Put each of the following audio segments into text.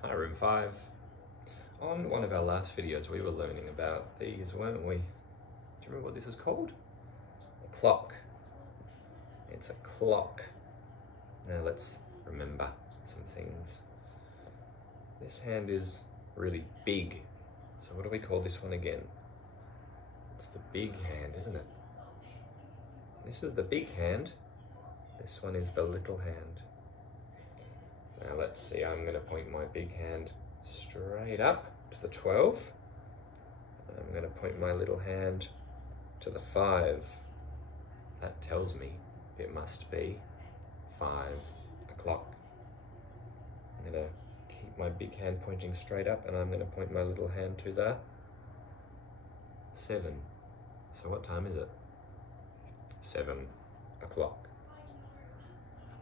Hi, room 5. On one of our last videos we were learning about these, weren't we? Do you remember what this is called? A clock. It's a clock. Now let's remember some things. This hand is really big. So what do we call this one again? It's the big hand, isn't it? This is the big hand. This one is the little hand. Now let's see, I'm going to point my big hand straight up to the 12. I'm going to point my little hand to the 5. That tells me it must be 5 o'clock. I'm going to keep my big hand pointing straight up, and I'm going to point my little hand to the 7. So what time is it? 7 o'clock.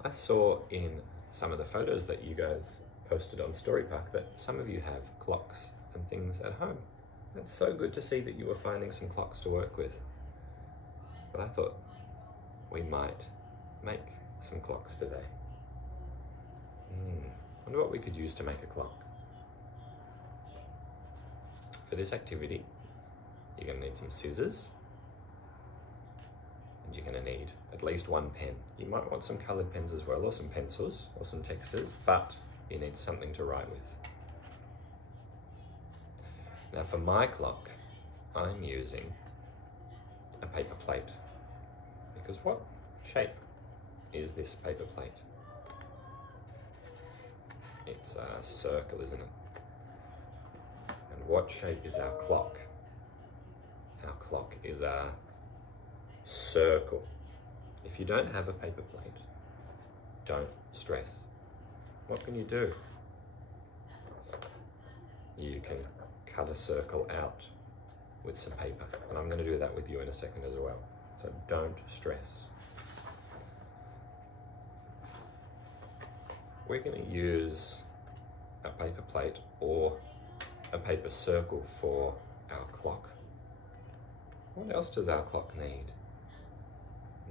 I saw in some of the photos that you guys posted on Story Park that some of you have clocks and things at home. It's so good to see that you were finding some clocks to work with. But I thought we might make some clocks today. Wonder what we could use to make a clock. For this activity, you're going to need some scissors, and you're going to need at least one pen. You might want some coloured pens as well, or some pencils, or some texters, but you need something to write with. Now for my clock, I'm using a paper plate, because what shape is this paper plate? It's a circle, isn't it? And what shape is our clock? Our clock is a circle. If you don't have a paper plate, don't stress. What can you do? You can cut a circle out with some paper, and I'm going to do that with you in a second as well. So don't stress. We're going to use a paper plate or a paper circle for our clock. What else does our clock need?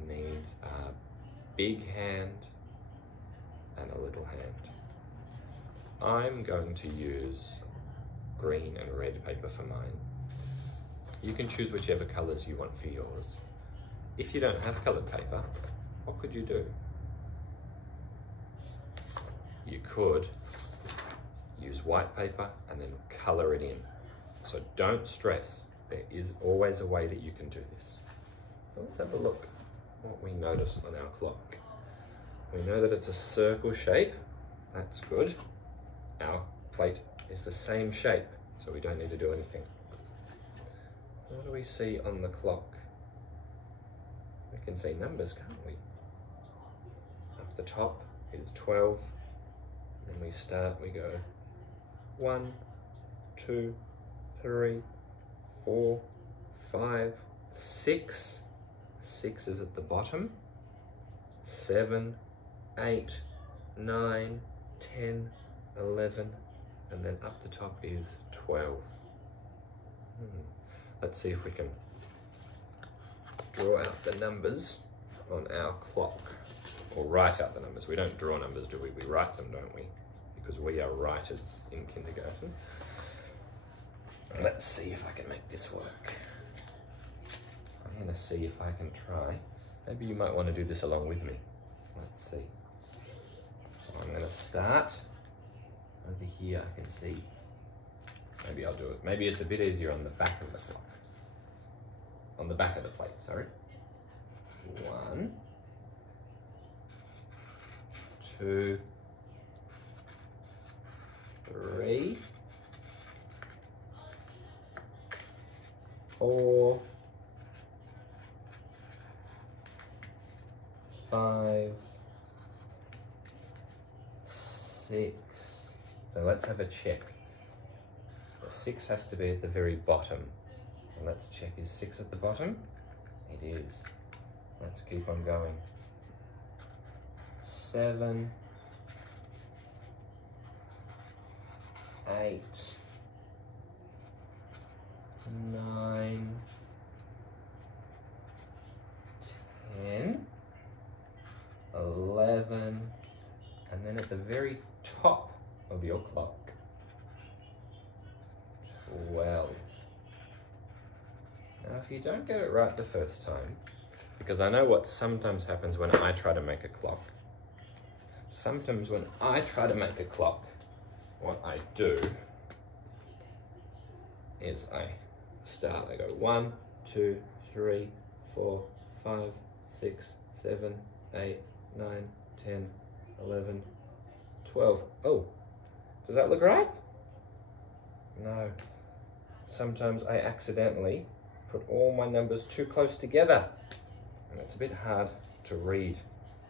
It needs a big hand and a little hand. I'm going to use green and red paper for mine. You can choose whichever colours you want for yours. If you don't have coloured paper, what could you do? You could use white paper and then colour it in. So don't stress. There is always a way that you can do this. So let's have a look at what we notice on our clock. We know that it's a circle shape. That's good. Our plate is the same shape, so we don't need to do anything. What do we see on the clock? We can see numbers, can't we? Up the top is 12. Then we start, we go 1, 2, 3, 4, 5, 6. 6 is at the bottom. 7, 8, 9, 10, 11, and then up the top is 12. Let's see if we can draw out the numbers on our clock, or write out the numbers. We don't draw numbers, do we? We write them, don't we? Because we are writers in kindergarten. Let's see if I can make this work. I'm going to see if I can try. Maybe you might want to do this along with me. Let's see. So I'm going to start over here. I can see. Maybe I'll do it. Maybe it's a bit easier on the back of the clock. On the back of the plate, sorry. 1, 2, 3, 4, 5, 6. So let's have a check. The 6 has to be at the very bottom. And let's check, is 6 at the bottom? It is. Let's keep on going. 7, 8, 9, 10, 11, and then at the very top of your clock well. Now, if you don't get it right the first time, because I know what sometimes happens when I try to make a clock. Sometimes when I try to make a clock, what I do is I start, I go 1, 2, 3, 4, 5, 6, 7, 8, 9, 10, 11, 12. Oh, does that look right? No. Sometimes I accidentally put all my numbers too close together. And it's a bit hard to read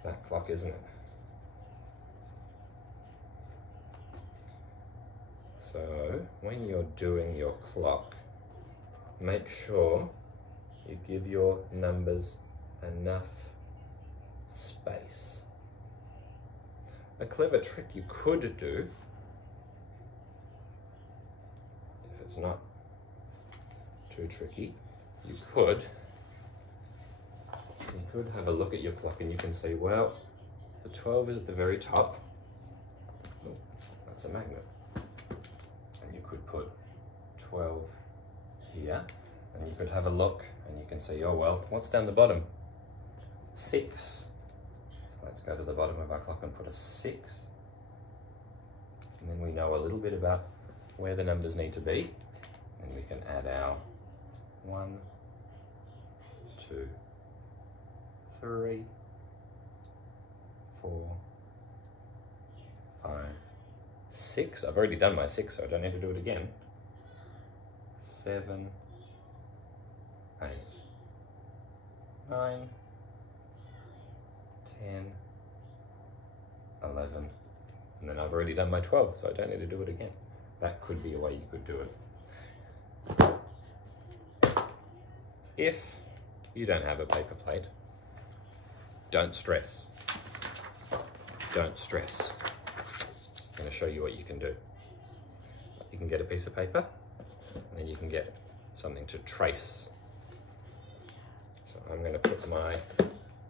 that clock, isn't it? So when you're doing your clock, make sure you give your numbers enough space. A clever trick you could do, if it's not too tricky, you could have a look at your clock and you can see, well, the 12 is at the very top. Oh, that's a magnet. And you could put 12 here, and you could have a look and you can see, oh well, what's down the bottom? 6. So let's go to the bottom of our clock and put a 6. And then we know a little bit about where the numbers need to be. And we can add our 1, 2, 3, 4, 5, 6. I've already done my 6, so I don't need to do it again. 7, 8, 9, 10, 11, and then I've already done my 12, so I don't need to do it again. That could be a way you could do it. If you don't have a paper plate, don't stress. Don't stress. I'm going to show you what you can do. You can get a piece of paper, and then you can get something to trace. So I'm going to put my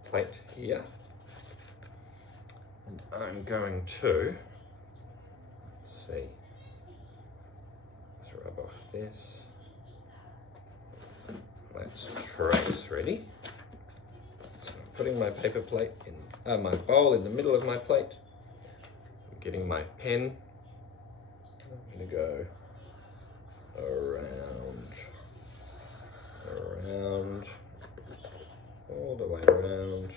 plate here, and I'm going to, see, let's rub off this. Let's trace, ready? So I'm putting my paper plate in, my bowl in the middle of my plate. I'm getting my pen. I'm going to go around, all the way around.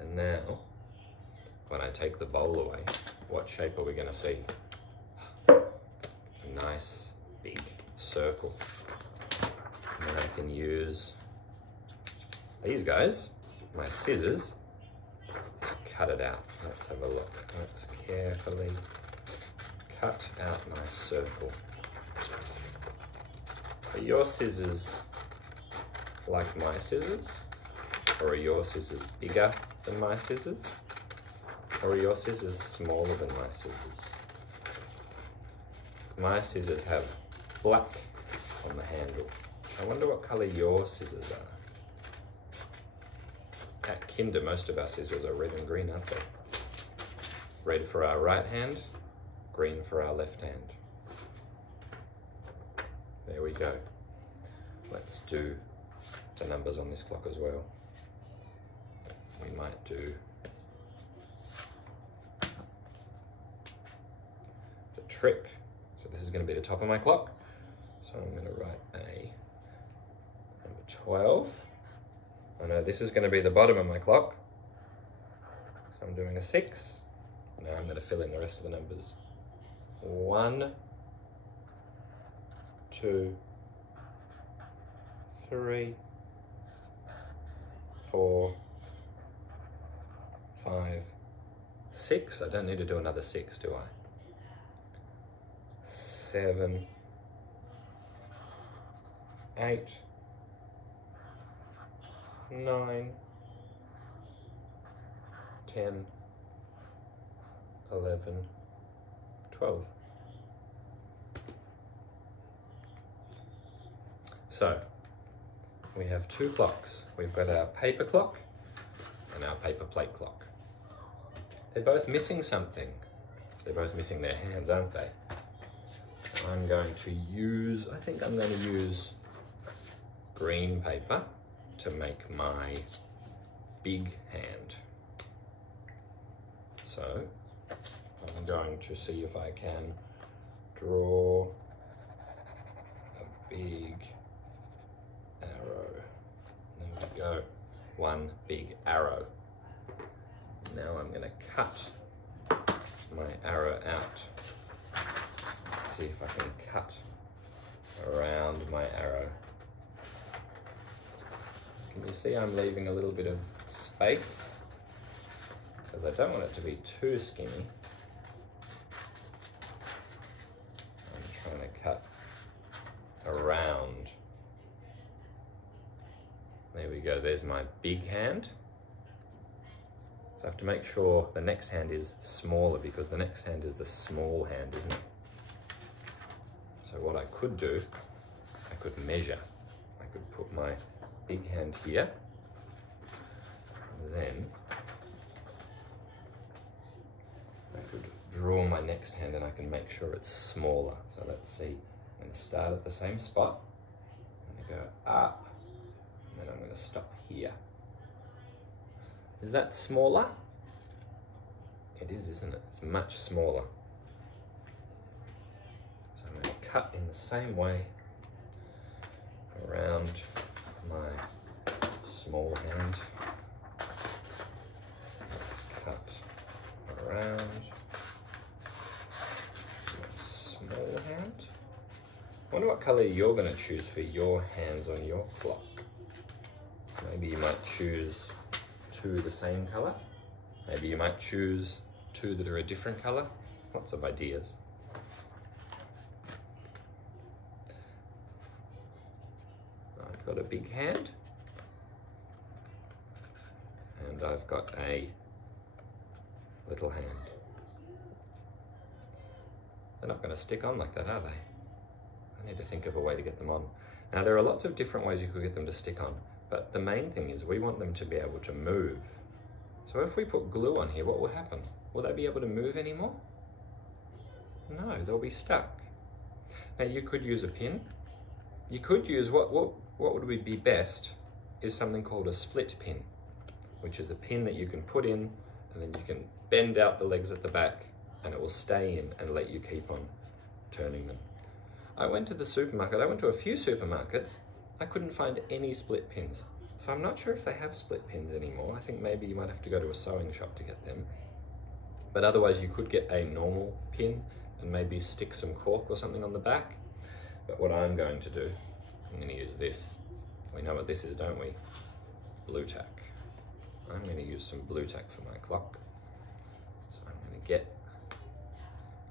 And now, when I take the bowl away, what shape are we going to see? A nice big circle. And then I can use these guys, my scissors, to cut it out. Let's have a look. Let's carefully cut out my circle. Are your scissors like my scissors? Or are your scissors bigger than my scissors? Or are your scissors smaller than my scissors? My scissors have black on the handle. I wonder what colour your scissors are. At Kinder, most of our scissors are red and green, aren't they? Red for our right hand, green for our left hand. There we go. Let's do the numbers on this clock as well. We might do the trick. So this is going to be the top of my clock. So I'm going to write a number 12. I know this is going to be the bottom of my clock. So I'm doing a 6. Now I'm going to fill in the rest of the numbers. 1, 2, 3, 4, 5, 6. I don't need to do another 6, do I? 7, 8, 9, 10, 11, 12. So, we have two clocks. We've got our paper clock and our paper plate clock. They're both missing something. They're both missing their hands, aren't they? I'm going to use, I think I'm going to use green paper to make my big hand. So I'm going to see if I can draw a big arrow. There we go, one big arrow. Now I'm going to cut my arrow out. Let's see if I can cut around my arrow. Can you see I'm leaving a little bit of space? Because I don't want it to be too skinny. I'm trying to cut around. There we go, there's my big hand. So I have to make sure the next hand is smaller because the next hand is the small hand, isn't it? So what I could do, I could measure. I could put my big hand here, and then I could draw my next hand and I can make sure it's smaller. So let's see, I'm going to start at the same spot, I'm going to go up, and then I'm going to stop here. Is that smaller? It is, isn't it? It's much smaller. So I'm going to cut in the same way around my small hand. Let's cut around my small hand. I wonder what colour you're going to choose for your hands on your clock. Maybe you might choose two the same colour. Maybe you might choose two that are a different colour. Lots of ideas. I've got a big hand and I've got a little hand. They're not going to stick on like that, are they? I need to think of a way to get them on. Now there are lots of different ways you could get them to stick on. But the main thing is we want them to be able to move. So if we put glue on here, what will happen? Will they be able to move anymore? No, they'll be stuck. Now you could use a pin. You could use, what would be best is something called a split pin, which is a pin that you can put in and then you can bend out the legs at the back and it will stay in and let you keep on turning them. I went to the supermarket, I went to a few supermarkets, I couldn't find any split pins. So I'm not sure if they have split pins anymore. I think maybe you might have to go to a sewing shop to get them. But otherwise you could get a normal pin and maybe stick some cork or something on the back. But what I'm going to do, I'm going to use this. We know what this is, don't we? Blu-tack. I'm going to use some blu-tack for my clock. So I'm going to get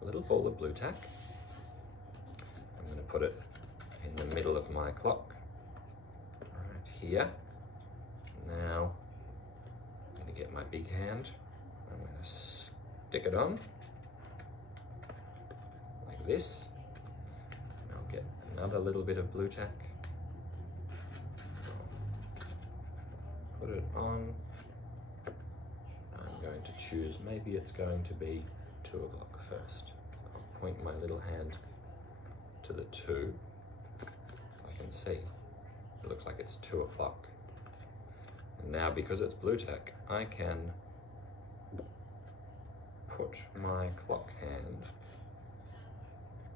a little ball of blu-tack. I'm going to put it in the middle of my clock. Here. Now I'm going to get my big hand. I'm going to stick it on like this. And I'll get another little bit of blu-tack. Put it on. I'm going to choose, maybe it's going to be 2 o'clock first. I'll point my little hand to the 2. I can see. It looks like it's 2 o'clock. And now because it's blu-tack, I can put my clock hand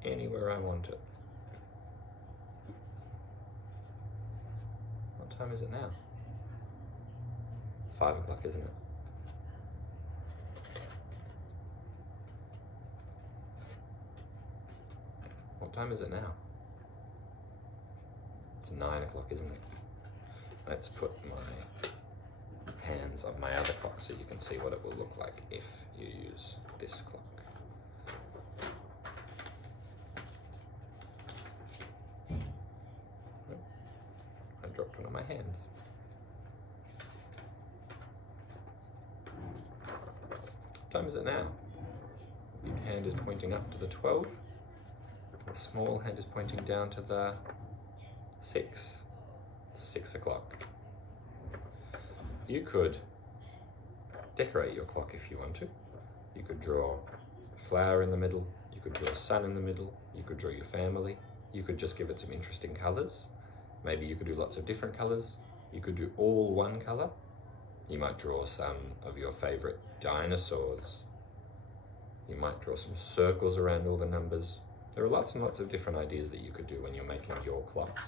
anywhere I want it. What time is it now? 5 o'clock, isn't it? What time is it now? It's 9 o'clock, isn't it? Let's put my hands on my other clock so you can see what it will look like if you use this clock. I dropped one of my hands. What time is it now? Big hand is pointing up to the 12. The small hand is pointing down to the 6. It's 6 o'clock. You could decorate your clock if you want to. You could draw flower in the middle, you could draw a sun in the middle, you could draw your family, you could just give it some interesting colours. Maybe you could do lots of different colours. You could do all one colour. You might draw some of your favourite dinosaurs. You might draw some circles around all the numbers. There are lots and lots of different ideas that you could do when you're making your clocks.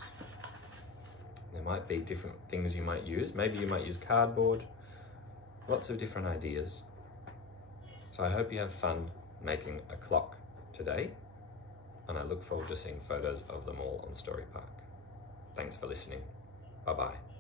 There might be different things you might use. Maybe you might use cardboard. Lots of different ideas. So I hope you have fun making a clock today, and I look forward to seeing photos of them all on Story Park. Thanks for listening. Bye-bye.